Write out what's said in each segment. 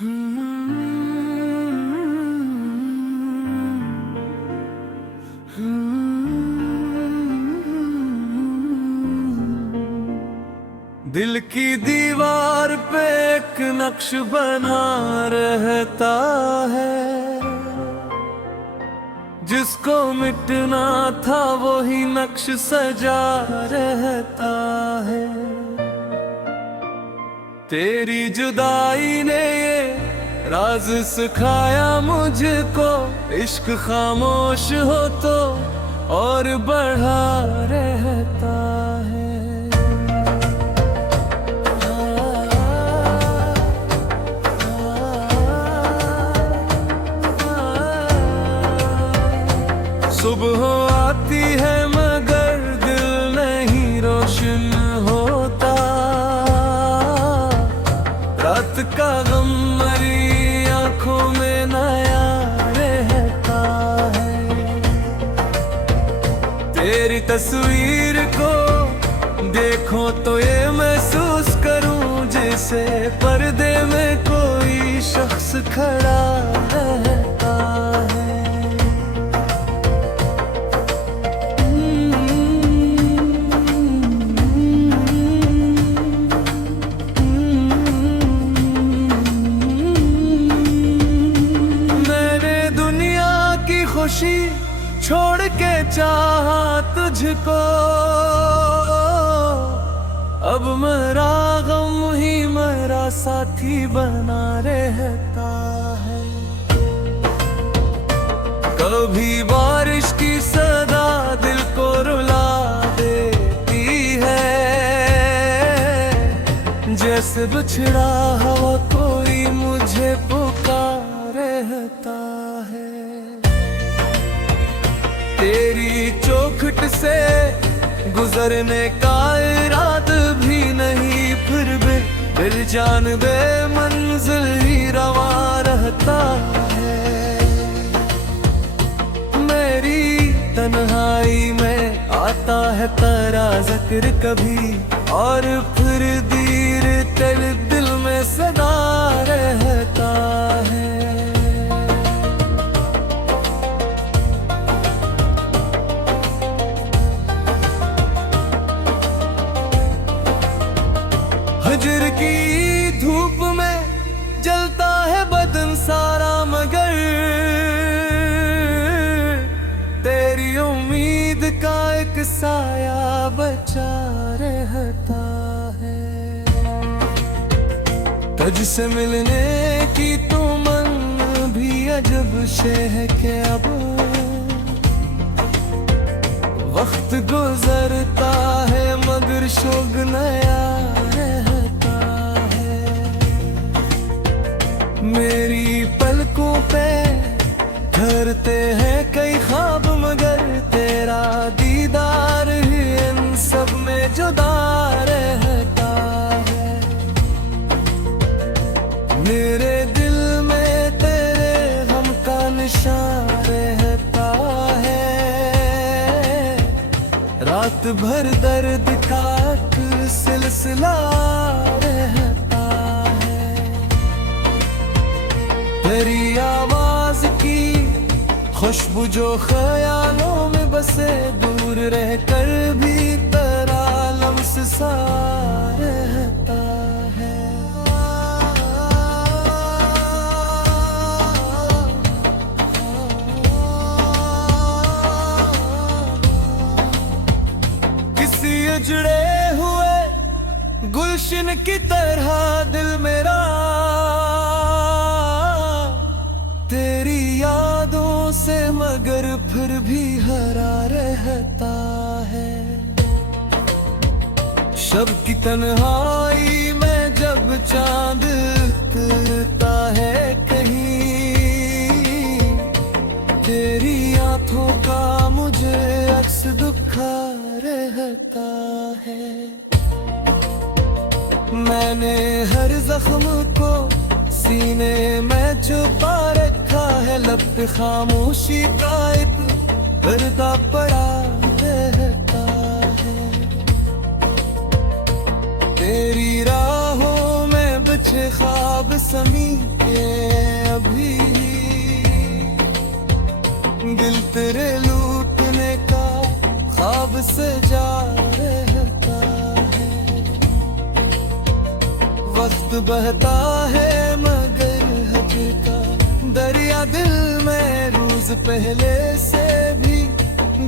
दिल की दीवार पे एक नक्श बना रहता है, जिसको मिटना था वही नक्श सजा रहता है। तेरी जुदाई ने ये राज सिखाया मुझको, इश्क खामोश हो तो और बढ़ा रहता है। सुबह आती है मगर दिल नहीं रोशन होता, रात का गम मरी आंखों में नया रहता है। तेरी तस्वीर को देखो तो ये महसूस करूं जैसे पर्दे में कोई शख्स खड़ा रहता है। खुशी छोड़ के चाहा तुझको, अब मेरा गम ही मेरा साथी बना रहता है। कभी बारिश की सदा दिल को रुला देती है, जैसे बिछड़ा हवा कोई मुझे पुकार रहता है। तेरी चौखट से गुजरने का इरादा भी नहीं, फिर भी दिल जान दे मंजिल ही रवा रहता है। मेरी तन्हाई में आता है तेरा जिक्र कभी, और फिर धीरे तेरे दिल में सदा रहता है। हजर की धूप में जलता है बदन सारा, मगर तेरी उम्मीद का एक साया बचा रहता है। तुझसे मिलने की तो मन भी अजब से है कि अब वक्त गुजरता है मगर शौक नया रहता है। मेरी पलकों पे ठहरते हैं कई ख्वाब, मगर तेरा दीदार ही इन सब में जुदा रहता है। मेरे दिल में तेरे गम का निशान रहता है, रात भर दर्द का सिलसिला रहता है। तेरी आवाज की खुशबू जो ख्यालों में बसे, दूर रहकर भी तेरा लम्स सा रहता है। किसी उजड़े हुए गुलशन की तरह दिल मेरा तेरी यादों से मगर फिर भी हरा रहता है। शब की तन्हाई में जब चांद उतरता है कहीं, तेरी आंखों का मुझे अक्स दुखा रहता है। मैंने हर जख्म को सीने में छुपा रखा है, लब पे खामोशी का एक पर्दा पड़ा रहता है। तेरी राहों में बिछे ख्वाब समी के से जा रहता है। वक्त बहता है मगर हजर का दरिया दिल में रोज पहले से भी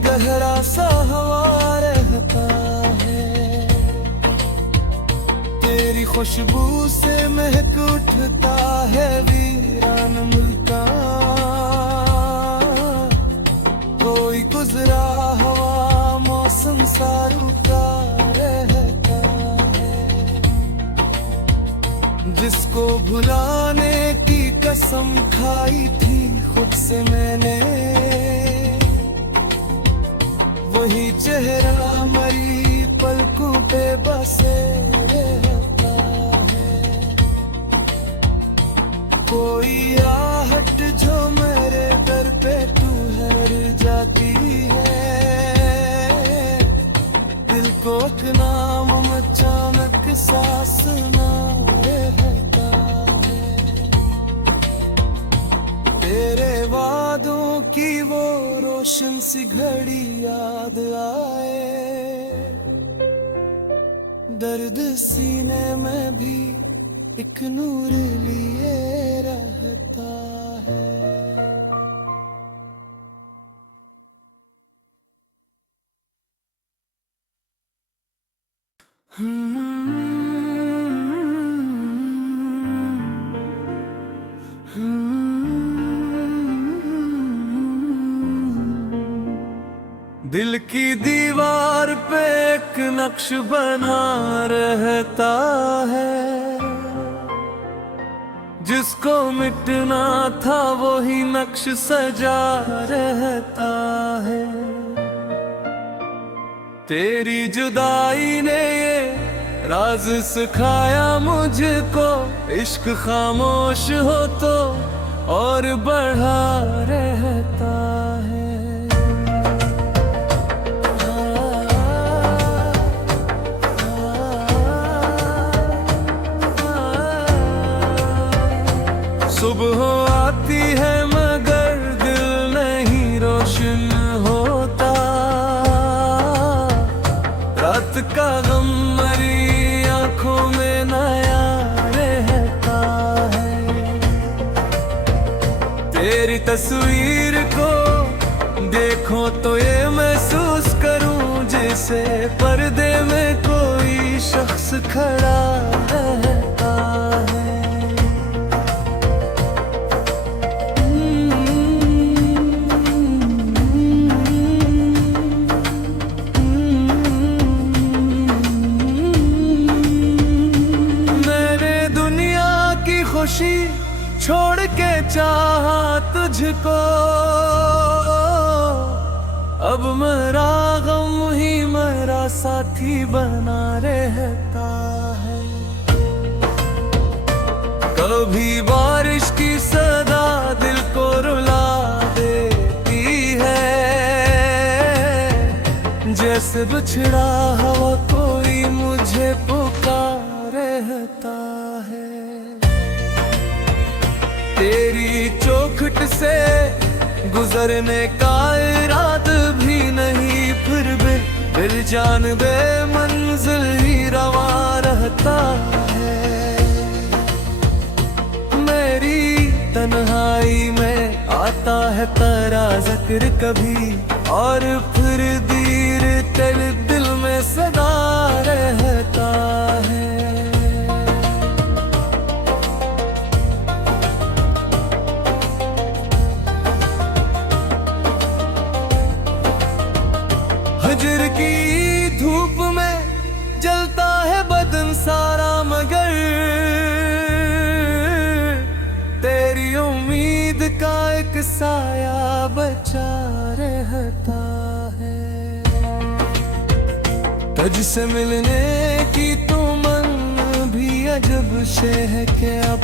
गहरा सा हवा रहता है। तेरी खुशबू से महक उठता है वीरान मुल्का, कोई गुजरा हवा मौसम सा रुका रहता है। जिसको भुलाने की कसम खाई थी खुद से मैंने, वही चेहरा मरी पलकों पे बसे रहता है। कोई आहट जो मेरे दर पे तू हर जाती है, दिल को एक नाम अचानक सांस ना रहता है। तेरे वादों की वो रोशन सी घड़ी याद आए, दर्द सीने में भी एक नूर लिए रहता है। दिल की दीवार पे एक नक्श बना रहता है, जिसको मिटना था वही नक्श सजा रहता है। तेरी जुदाई ने ये राज सिखाया मुझको, इश्क खामोश हो तो और बढ़ा रहता है। सुबह आती है मगर दिल नहीं रोशन होता, रात का गम मरी आंखों में नया रहता है। तेरी तस्वीर को देखो तो ये महसूस करूं जैसे पर्दे में कोई शख्स खड़ा रहता है। खुशी छोड़ के चाहा तुझको, अब मेरा गम ही मेरा साथी बना रहता है। कभी बारिश की सदा दिल को रुला देती है, जैसे बिछड़ा हवा कोई मुझे पुकार रहता है। तेरी चौखट से गुजरने का इरादा भी नहीं, फिर भी दिल जान बे मंजिल ही रवा रहता है। मेरी तन्हाई में आता है तेरा जिक्र कभी, और फिर धीरे तेरे दिल में सदा रहता है। हजर की धूप में जलता है बदन सारा, मगर तेरी उम्मीद का एक साया बचा रहता है। तुझसे मिलने की तो मन भी अजब से है कि अब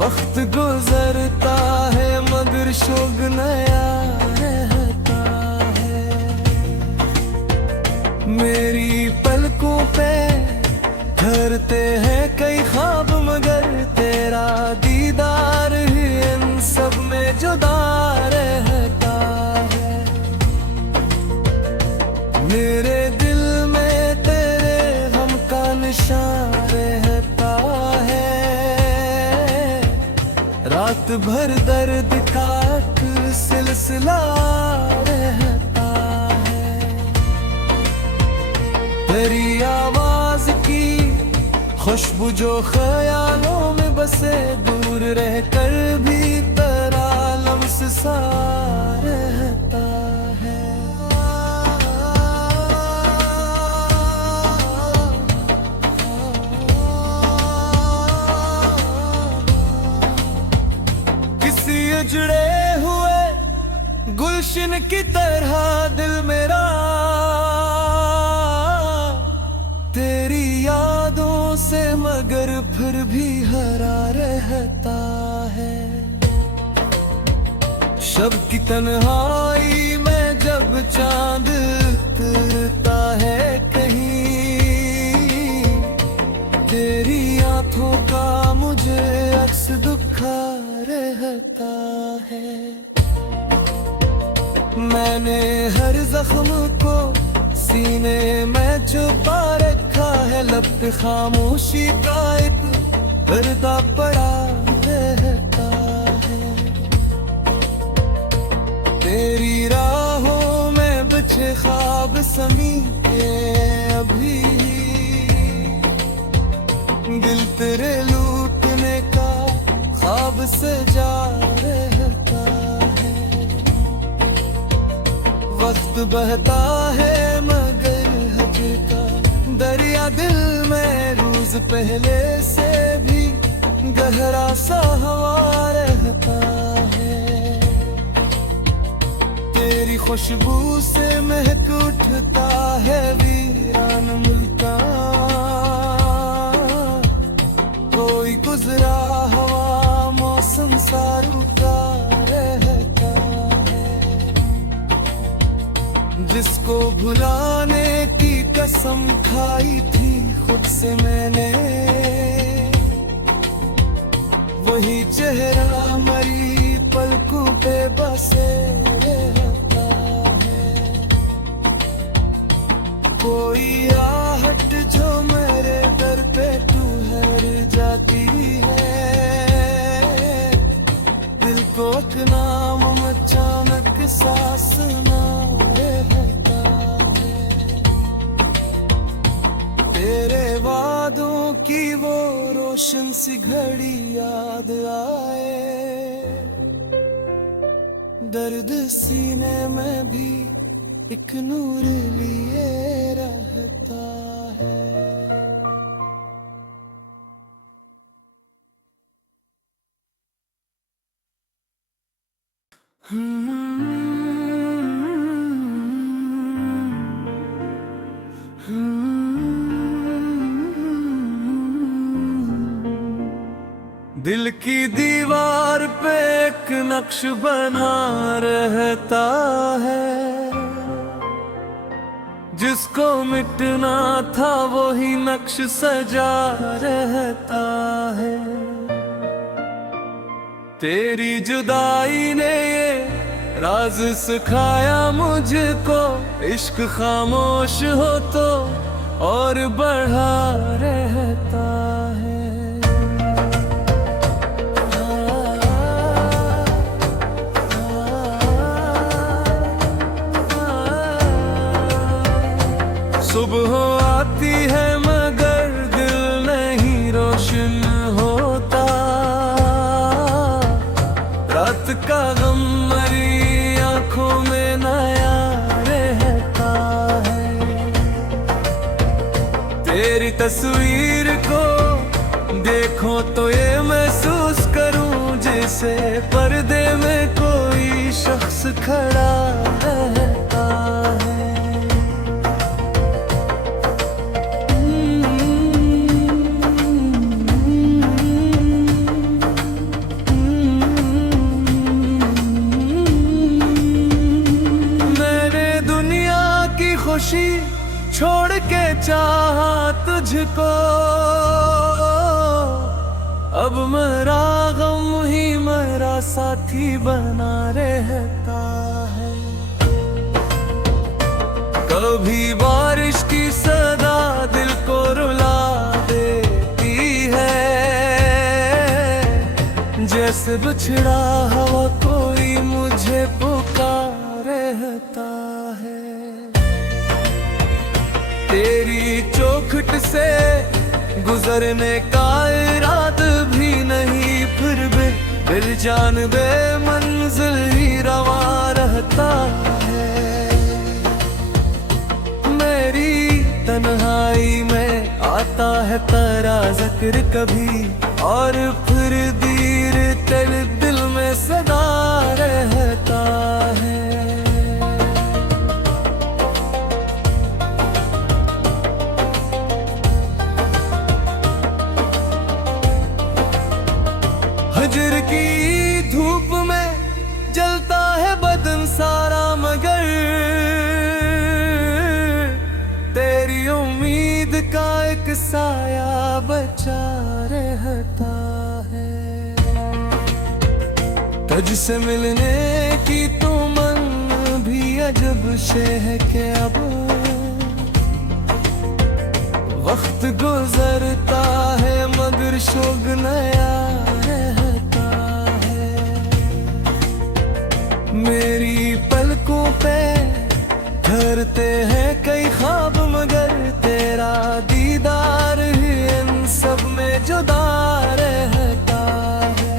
वक्त गुजरता है मगर शोक नया रहता है। मेरी पलकों पे ठहरते हैं कई ख्वाब, मगर तेरा दीदार ही इन सब में जुदा रहता है। रात भर दर्द का एक सिलसिला रहता है। तेरी आवाज की खुशबू जो ख्यालों में बसे, दूर रहकर भी तेरा लम्स सा रहता है। किसी उजड़े हुए गुलशन की तरह दिल मेरा तेरी यादों से मगर फिर भी हरा रहता है। शब की तन्हाई में जब चांद उतरता है कहीं, तेरी आंखों का मुझे अक्स दिखा रहता है। मैंने हर जख्म को सीने में छुपा रखा है, लब पे खामोशी का एक पर्दा पड़ा रहता है। तेरी राहों में बिछे ख्वाब समी के अभी, दिल तेरे लूटने का ख्वाब सजा रहता है। वक्त बहता है मगर हद का दरिया दिल में रोज पहले से भी गहरा सा हवा रहता है। तेरी खुशबू से महक उठता है वीरान मुल्का, कोई गुजरा हवा मौसम सा रुका रहता है। जिसको भुलाने की कसम खाई थी खुद से मैंने, वही चेहरा मरी पलकों पे बसे रहता है। कोई आहट जो मेरे दर पे तू हर जाती है, दिल को एक नाम अचानक सांस ना रहता है। तेरे वादों की वो रोशन सी घड़ी याद आए, दर्द सीने में भी एक नूर लिए रहता है। दिल की दीवार पे एक नक्श बना रहता है, जिसको मिटना था वही नक्श सजा रहता है। तेरी जुदाई ने ये राज सिखाया मुझको, इश्क खामोश हो तो और बढ़ा रहता है। सुबह आती है मगर दिल नहीं रोशन होता, रात का गम मरी आंखों में नया रहता है। तेरी तस्वीर को देखो तो ये महसूस करूं जैसे पर्दे में कोई शख्स खड़ा रहता है। खुशी छोड़ के चाहा तुझको, अब मेरा गम ही मेरा साथी बना रहता है। कभी बारिश की सदा दिल को रुला देती है, जैसे बिछड़ा हवा कोई मुझे पुकारता है। तेरी चौखट से गुजरने का इरादा भी नहीं, फिर भी दिल जान बे मंजिल ही रवा रहता है। मेरी तन्हाई में आता है तेरा जिक्र कभी, और फिर दीर तेरे दिल में सदा रहता है। हजर की धूप में जलता है बदन सारा, मगर तेरी उम्मीद का एक साया बचा रहता है। तुझसे मिलने की तो मन भी अजब से है कि अब वक्त गुजरता है मगर शोक नया रहता है। मेरी पलकों पे ठहरते हैं कई ख्वाब, मगर तेरा दीदार ही इन सब में जुदा रहता है।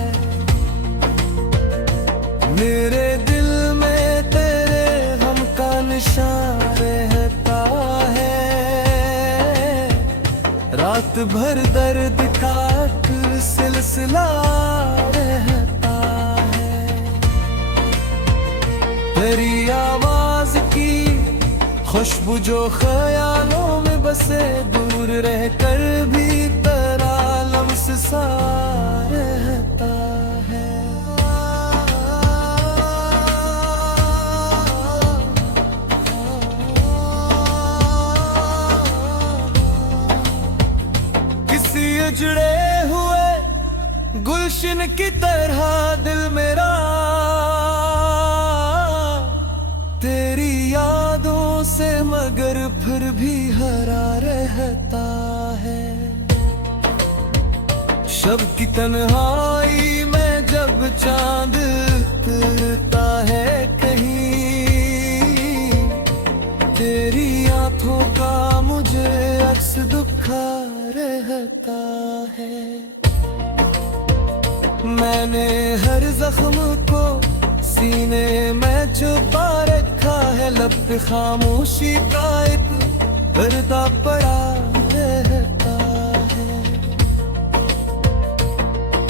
मेरे दिल में तेरे गम का निशान रहता है। रात भर दर्द का एक सिलसिला रहता है। तेरी आवाज की खुशबू जो ख्यालों में बसे, दूर रहकर भी तेरा लम्स सा रहता है। किसी उजड़े हुए गुलशन की तरह दिल मेरा तेरी यादों से मगर फिर भी हरा रहता है। शब की तन्हाई में जब चांद उतरता है कहीं, तेरी आंखों का मुझे अक्स दुखा रहता है। मैंने हर जख्म को सीने में छुपा रखा है, लब पे खामोशी का एक पर्दा पड़ा रहता है।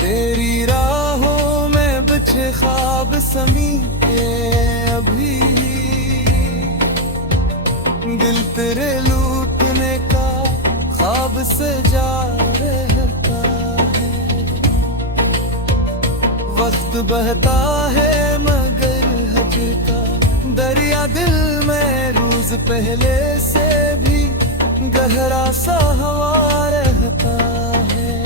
तेरी राहों में बिछे ख्वाब समी के अभी, दिल तेरे लूटने का ख्वाब से जा रहता है। वक्त बहता है मगर हजर का दरिया दिल में रोज पहले से भी गहरा सा हवा रहता है।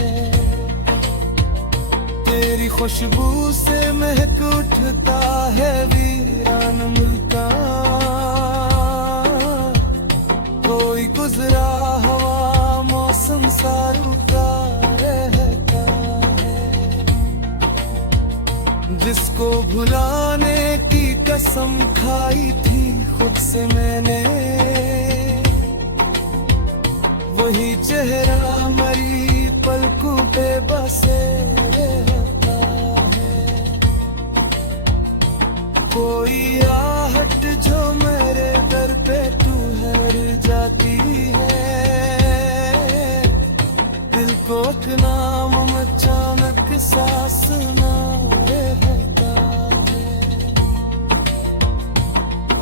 तेरी खुशबू से महक उठता है वीरान मुल्का, कोई गुजरा हवा मौसम सा रुका रहता है। जिसको भुलाने की कसम खाई थी खुद से मैंने, वही चेहरा मरी पलकों पे बसे रहता है। कोई आहट जो मेरे दर पे ठहर जाती है, दिल को एक नाम अचानक सांस ना रहता है।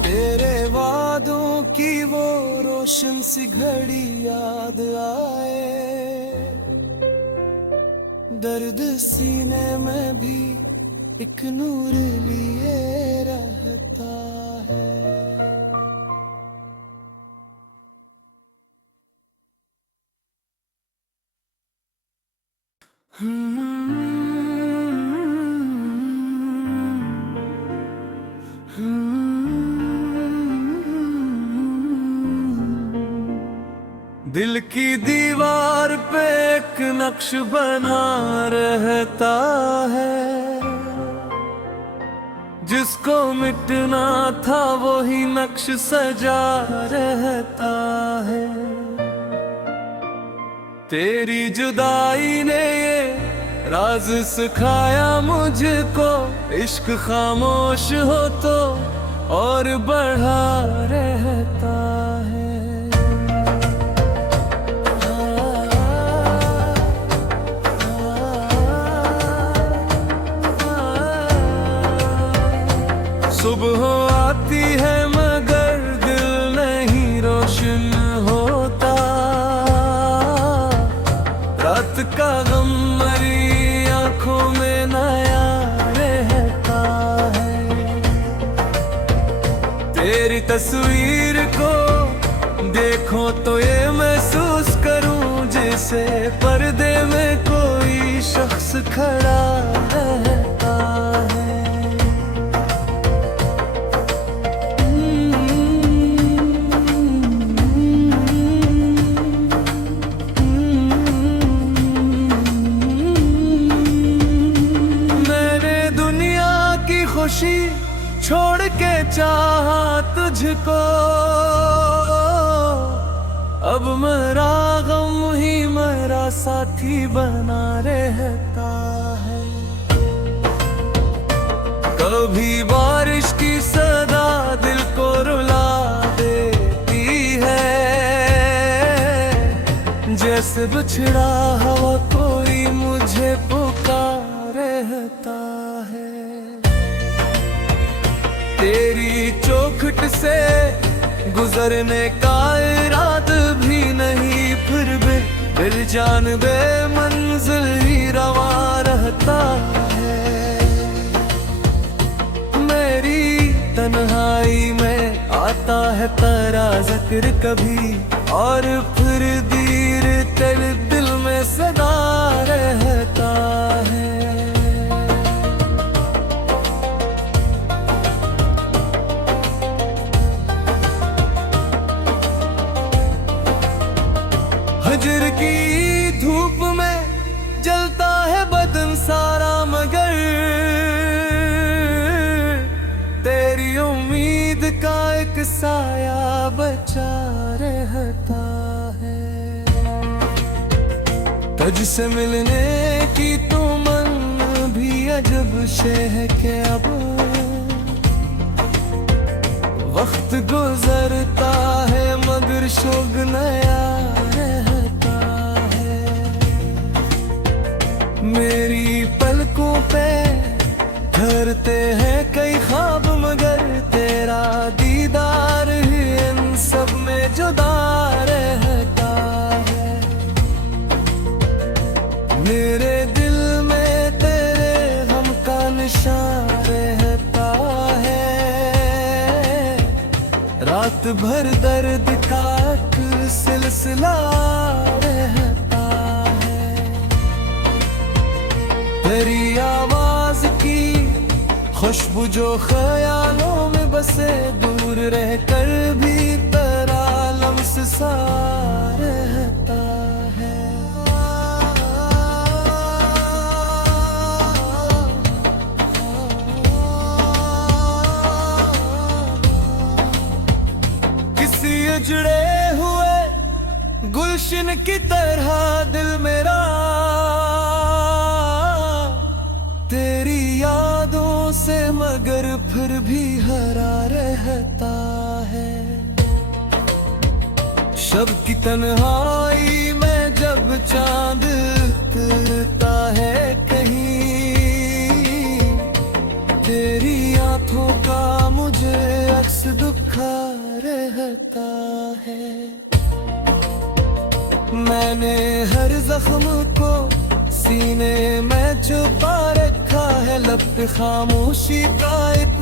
तेरे वादों की वो रोशन सी घड़ी याद आए, दर्द सीने में भी एक नूर लिए रहता है। दिल की दीवार पे एक नक्श बना रहता है, जिसको मिटना था वही नक्श सजा रहता है। तेरी जुदाई ने ये राज सिखाया मुझको, इश्क खामोश हो तो और बढ़ा रहता है। सुबह आती है मगर दिल नहीं रोशन होता, रात का गम मरी आंखों में नया रहता है। तेरी तस्वीर को देखो तो ये महसूस करूं जैसे पर्दे में कोई शख्स खड़ा रहता है। खुशी छोड़ के चाहा तुझको, अब मेरा गम ही मेरा साथी बना रहता है। कभी बारिश की सदा दिल को रुला देती है, जैसे बिछड़ा हवा कोई मुझे पुकार रहता है। तेरी चौखट से गुजरने का इरादा भी नहीं, फिर भी दिल जान बे मंजिल ही रवा रहता है। मेरी तन्हाई में आता है तेरा जिक्र कभी, और फिर धीरे तेरे दिल में सदा रहता है। हजर की धूप में जलता है बदन सारा, मगर तेरी उम्मीद का एक साया बचा रहता है। तुझसे मिलने की तो मन भी अजब से है कि अब वक्त गुजरता है मगर शौक नया रहता है। मेरी पलकों पे ठहरते हैं कई ख्वाब, मगर तेरा दीदार ही इन सब में जुदा रहता है। मेरे दिल में तेरे गम का निशान रहता है, रात भर दर्द का एक सिलसिला रहता है। तेरी आवाज की खुशबू जो ख्यालों में बसे, दूर रहकर भी तेरा लम्स सा रहता है। किसी उजड़े हुए गुलशन की तरह दिल मेरा तेरी यादों से मगर फिर भी हरा रहता है। शब की तन्हाई में जब चांद उतरता है कहीं, तेरी आंखों का मुझे अक्स दुखा रहता है। मैंने हर जख्म को सीने में छुपा रखा है, लब पे खामोशी का एक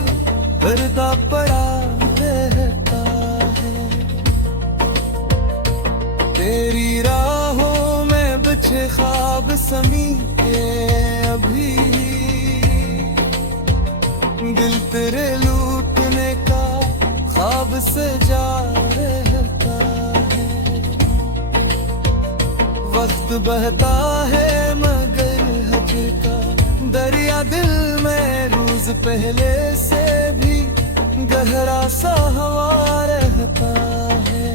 पर्दा पड़ा रहता है। तेरी राहों में बिछे ख्वाब समी के अभी, दिल तेरे लूटने का ख्वाब से जा रहता है। वक्त बहता है मगर हजर का दरिया दिल में रोज पहले से भी गहरा सा हवा रहता है।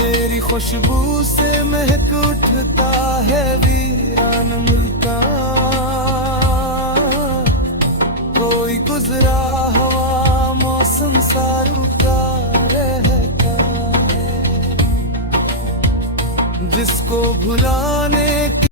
तेरी खुशबू से महक उठता है वीरान मुल्का, कोई गुजरा हवा मौसम सा रुका रहता है। जिसको भुलाने